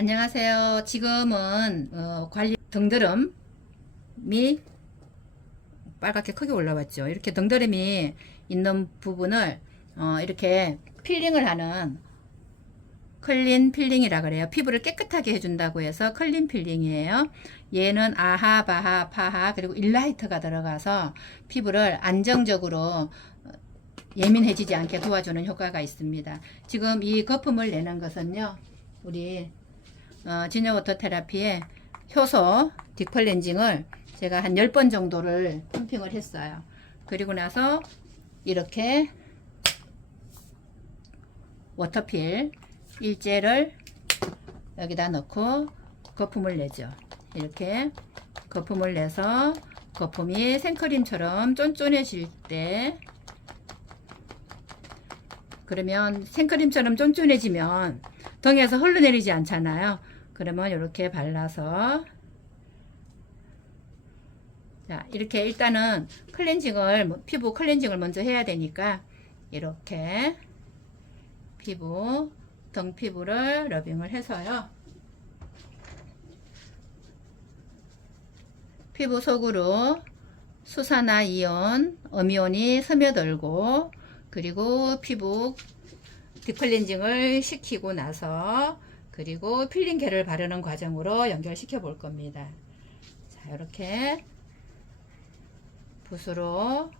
안녕하세요. 지금은 관리 등드름이 빨갛게 크게 올라왔죠. 이렇게 등드름이 있는 부분을 이렇게 필링을 하는 클린 필링이라 그래요. 피부를 깨끗하게 해준다고 해서 클린 필링이에요. 얘는 아하, 바하, 파하 그리고 일라이트가 들어가서 피부를 안정적으로 예민해지지 않게 도와주는 효과가 있습니다. 지금 이 거품을 내는 것은요, 우리 진여워터 테라피의 효소 딥클렌징을 제가 한 10번 정도를 펌핑을 했어요. 그리고 나서 이렇게 워터필 일제를 여기다 넣고 거품을 내죠. 이렇게 거품을 내서 거품이 생크림처럼 쫀쫀해질 때, 그러면 생크림처럼 쫀쫀해지면 등에서 흘러내리지 않잖아요. 그러면 이렇게 발라서, 자, 이렇게 일단은 피부 클렌징을 먼저 해야 되니까 이렇게 등 피부를 러빙을 해서요. 피부 속으로 수산화이온, 음이온이 스며들고, 그리고 피부 딥클렌징을 시키고 나서 그리고 필링겔을 바르는 과정으로 연결시켜 볼 겁니다. 자, 이렇게 붓으로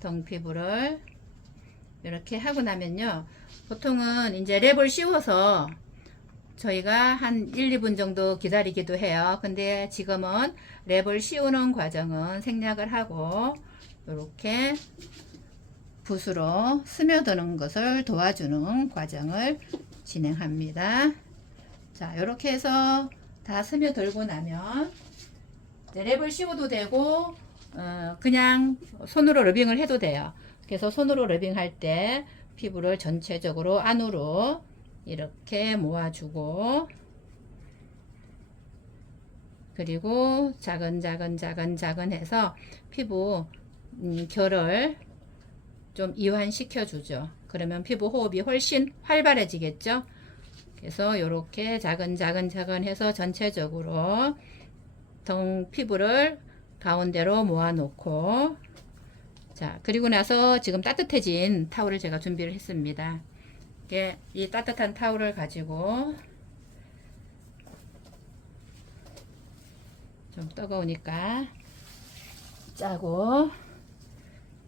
등 피부를 이렇게 하고 나면요, 보통은 이제 랩을 씌워서 저희가 한 1, 2분 정도 기다리기도 해요. 근데 지금은 랩을 씌우는 과정은 생략을 하고 이렇게 붓으로 스며드는 것을 도와주는 과정을 진행합니다. 자, 이렇게 해서 다 스며들고 나면 랩을 씌워도 되고 그냥 손으로 러빙을 해도 돼요. 그래서 손으로 러빙할 때 피부를 전체적으로 안으로 이렇게 모아주고, 그리고 작은 해서 피부 결을 좀 이완시켜 주죠. 그러면 피부 호흡이 훨씬 활발해지겠죠. 그래서 이렇게 작은 해서 전체적으로 등 피부를 가운데로 모아 놓고, 자, 그리고 나서 지금 따뜻해진 타올을 제가 준비를 했습니다. 이 따뜻한 타올을 가지고 좀 뜨거우니까 짜고,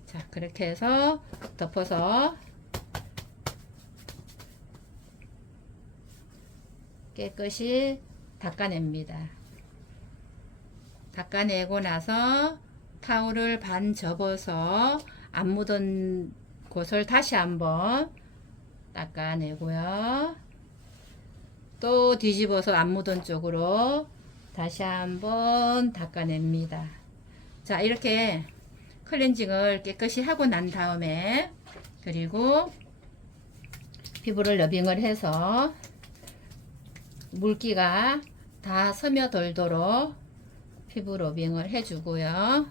자, 그렇게 해서 덮어서 깨끗이 닦아냅니다. 닦아내고 나서 타올을 반 접어서 안 묻은 곳을 다시 한번 닦아내고요. 또 뒤집어서 안 묻은 쪽으로 다시 한번 닦아냅니다. 자, 이렇게 클렌징을 깨끗이 하고 난 다음에, 그리고 피부를 러빙을 해서 물기가 다 스며들도록 피부 러빙을 해주고요.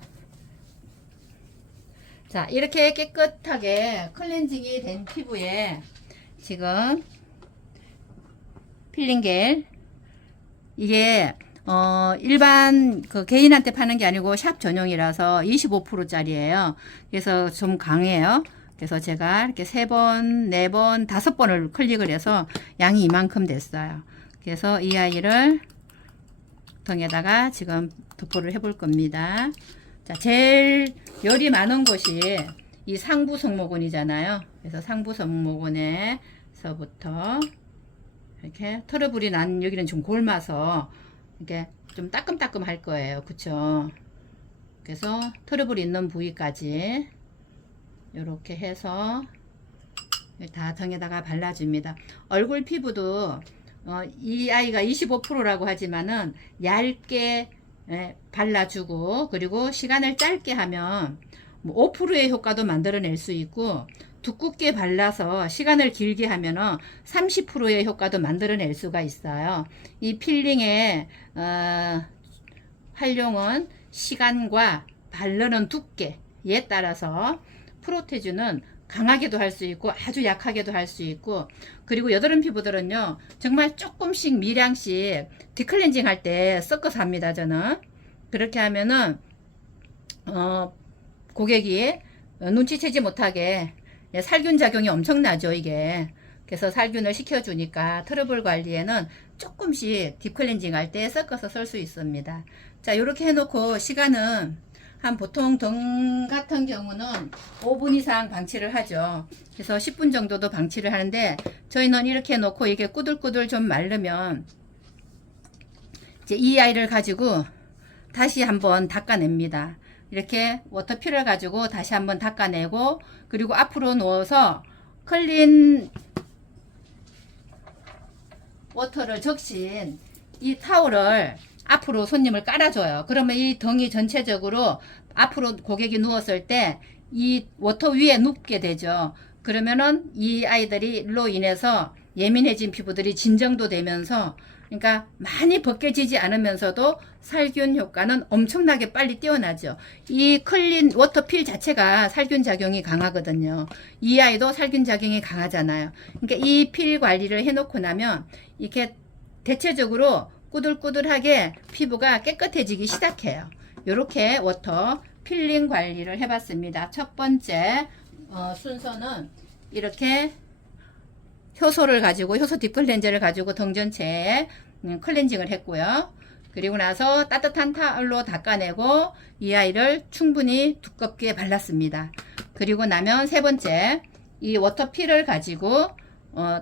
자, 이렇게 깨끗하게 클렌징이 된 피부에 지금 필링겔, 이게 일반 개인한테 파는 게 아니고 샵 전용이라서 25%짜리예요. 그래서 좀 강해요. 그래서 제가 이렇게 3번, 4번, 5번을 클릭을 해서 양이 이만큼 됐어요. 그래서 이 아이를 등에다가 지금 도포를 해 볼 겁니다. 자, 제일 열이 많은 곳이 이 상부 성모근이잖아요. 그래서 상부 성모근에서부터 이렇게 트러블이 난 여기는 좀 골마서 이렇게 좀 따끔따끔 할 거예요. 그쵸? 그래서 트러블 있는 부위까지 이렇게 해서 다 등에다가 발라줍니다. 얼굴 피부도 이 아이가 25%라고 하지만은 얇게 발라주고, 그리고 시간을 짧게 하면 5%의 효과도 만들어낼 수 있고, 두껍게 발라서 시간을 길게 하면은 30%의 효과도 만들어낼 수가 있어요. 이 필링의 활용은 시간과 바르는 두께에 따라서 프로테주는 강하게도 할 수 있고 아주 약하게도 할 수 있고, 그리고 여드름 피부들은요 정말 조금씩 미량씩 디클렌징 할 때 섞어서 합니다. 저는 그렇게 하면은 고객이 눈치채지 못하게 살균 작용이 엄청나죠 이게. 그래서 살균을 시켜주니까 트러블 관리에는 조금씩 딥클렌징 할 때 섞어서 쓸 수 있습니다. 자, 이렇게 해놓고 시간은 한 보통 등 같은 경우는 5분 이상 방치를 하죠. 그래서 10분 정도도 방치를 하는데, 저희는 이렇게 해놓고 이게 꾸들꾸들 좀 마르면 이제 이 아이를 가지고 다시 한번 닦아냅니다. 이렇게 워터피를 가지고 다시 한번 닦아내고, 그리고 앞으로 누워서 클린 워터를 적신 이 타올을 앞으로 손님을 깔아줘요. 그러면 이 덩이 전체적으로 앞으로 고객이 누웠을 때 이 워터 위에 눕게 되죠. 그러면은 이 아이들이로 인해서 예민해진 피부들이 진정도 되면서, 그러니까 많이 벗겨지지 않으면서도 살균 효과는 엄청나게 빨리 뛰어나죠. 이 클린 워터필 자체가 살균 작용이 강하거든요. 이 아이도 살균 작용이 강하잖아요. 그러니까 이 필 관리를 해놓고 나면 이렇게 대체적으로 꾸들꾸들하게 피부가 깨끗해지기 시작해요. 이렇게 워터 필링 관리를 해봤습니다. 첫 번째 순서는 이렇게 효소를 가지고, 효소 딥클렌저를 가지고 등 전체에 클렌징을 했고요. 그리고 나서 따뜻한 타올로 닦아내고 이 아이를 충분히 두껍게 발랐습니다. 그리고 나면 세 번째, 이 워터필을 가지고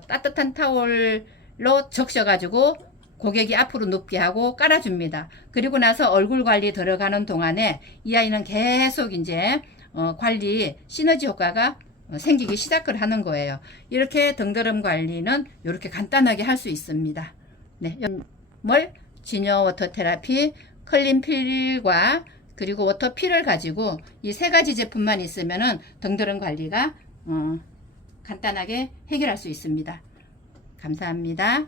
따뜻한 타올로 적셔가지고 고객이 앞으로 눕게 하고 깔아줍니다. 그리고 나서 얼굴 관리 들어가는 동안에 이 아이는 계속 이제 관리 시너지 효과가 생기기 시작을 하는 거예요. 이렇게 등드름 관리는 이렇게 간단하게 할 수 있습니다. 네, 지녀 워터 테라피, 클린 필과 그리고 워터 필을 가지고 이 세 가지 제품만 있으면은 등드름 관리가 간단하게 해결할 수 있습니다. 감사합니다.